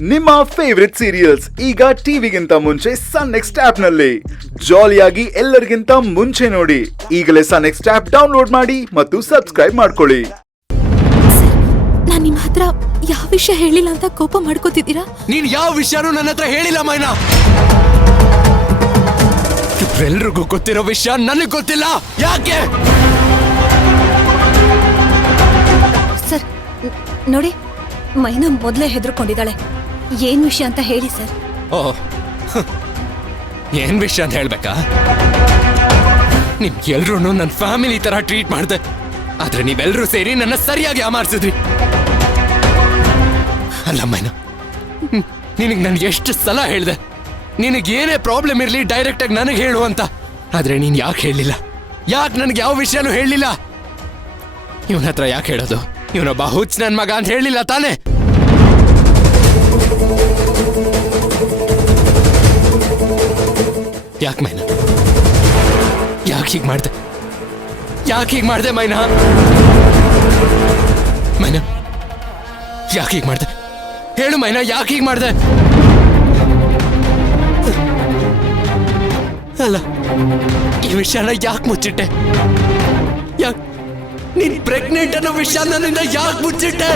ನಿಮ್ಮ favourite serials ಈಗ ಟಿವಿಗಿಂತ ಮುಂಚೆ ಸನ್ ನೆಕ್ಸ್ಟ್ ಆಪ್ ನಲ್ಲಿ ಜಾಲಿಯಾಗಿ ಎಲ್ಲರಿಗಿಂತ ಮುಂಚೆ ನೋಡಿ. ಈಗಲೇ ಸನ್ ನೆಕ್ಸ್ಟ್ ಆಪ್ ಡೌನ್ಲೋಡ್ ಮಾಡಿ ಮತ್ತು ಸಬ್ಸ್ಕ್ರೈಬ್ ಮಾಡ್ಕೊಳ್ಳಿ. ನಾನು ನಿಮ್ಮ ಹತ್ರ ಯಾವ ವಿಷಯ ಹೇಳಿಲ್ಲ ಅಂತ ಕೋಪ ಮಾಡ್ಕೋತಿದ್ದೀರಾ? ನೀನ್ ಯಾವ ವಿಷಯನೂ ನನ್ನ ಹತ್ರ ಹೇಳಿಲ್ಲ ಮೈನಾ. ಎಲ್ರಿಗೂ ಗೊತ್ತಿರೋ ವಿಷಯ ನನಗ್ ಗೊತ್ತಿಲ್ಲ. ಯಾಕೆ ಸರ್ ನೋಡಿ, ಮೈನಾ ಮೊದಲೇ ಹೆದರ್ಕೊಂಡಿದ್ದಾಳೆ. ಏನ್ ವಿಷಯ ಅಂತ ಹೇಳಿ ಸರ್. ಓಹ್, ಏನ್ ವಿಷಯ ಅಂತ ಹೇಳ್ಬೇಕಾ? ನಿಮ್ಗೆಲ್ರೂ ನನ್ನ ಫ್ಯಾಮಿಲಿ ತರ ಟ್ರೀಟ್ ಮಾಡ್ದೆ, ಆದ್ರೆ ನೀವೆಲ್ರೂ ಸೇರಿ ನನ್ನ ಸರಿಯಾಗಿ ಅಮಾರಿಸಿದ್ರಿ. ಅಲ್ಲ ಮೈನಾ, ನಿನಗೆ ನನ್ಗೆ ಎಷ್ಟು ಸಲ ಹೇಳ್ದೆ ನಿನಗೇನೇ ಪ್ರಾಬ್ಲಮ್ ಇರ್ಲಿ ಡೈರೆಕ್ಟ್ ಆಗಿ ನನಗೆ ಹೇಳು ಅಂತ. ಆದ್ರೆ ನೀನ್ ಯಾಕೆ ಹೇಳಲಿಲ್ಲ? ಯಾಕೆ ನನಗೆ ಯಾವ ವಿಷಯನೂ ಹೇಳಲಿಲ್ಲ? ಇವನ ಹತ್ರ ಯಾಕೆ ಹೇಳೋದು? ಇವನೊಬ್ಬ ಹುಚ್ಚ ನನ್ ಮಗ ಅಂತ ಹೇಳಿಲ್ಲ ತಾನೇ? ಯಾಕೆ ಮೈನಾ, ಯಾಕೆ ಹೀಗೆ ಮಾಡ್ದೆ? ಯಾಕೆ ಹೀಗೆ ಮಾಡ್ದೆ ಮೈನಾ? ಮೈನಾ, ಯಾಕೆ ಹೀಗೆ ಮಾಡ್ದೆ? ಹೇಳು ಮೈನಾ, ಯಾಕೆ ಹೀಗೆ ಮಾಡ್ದೆ? ಅಲ್ಲ, ಈ ವಿಷಯನ ಯಾಕೆ ಮುಚ್ಚಿಟ್ಟೆ? ಯಾಕೆ ನೀನ್ ಪ್ರೆಗ್ನೆಂಟ್ ಅನ್ನೋ ವಿಷಯ ನನ್ನಿಂದ ಯಾಕೆ ಮುಚ್ಚಿಟ್ಟೆ?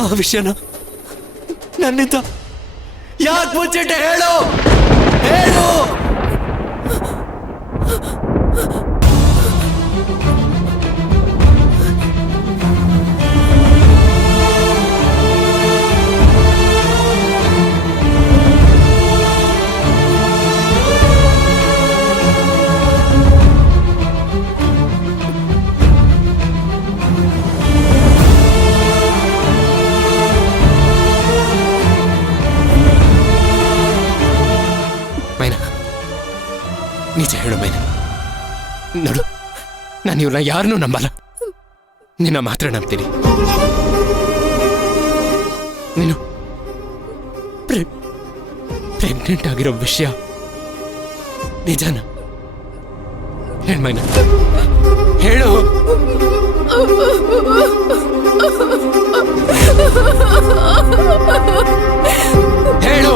ಆ ವಿಷಯನ ನನ್ನಿಂದ ಯಾಕೆ ಮುಚ್ಚಿಟ್ಟೆ? ಹೇಳು ಹೇಳು. ನಿಜ ಹೇಳು ಮೈನಾ. ನೋಡು, ನಾನು ಇವ್ರನ್ನ ಯಾರನ್ನೂ ನಂಬಲ್ಲ, ನಿನ್ನ ಮಾತ್ರ ನಂಬ್ತೀನಿ. ನೀನು ಪ್ರೆಗ್ನೆಂಟ್ ಆಗಿರೋ ವಿಷಯ ನಿಜಾನ? ಹೇಳು ಮೈನಾ, ಹೇಳು. ಹೇಳು.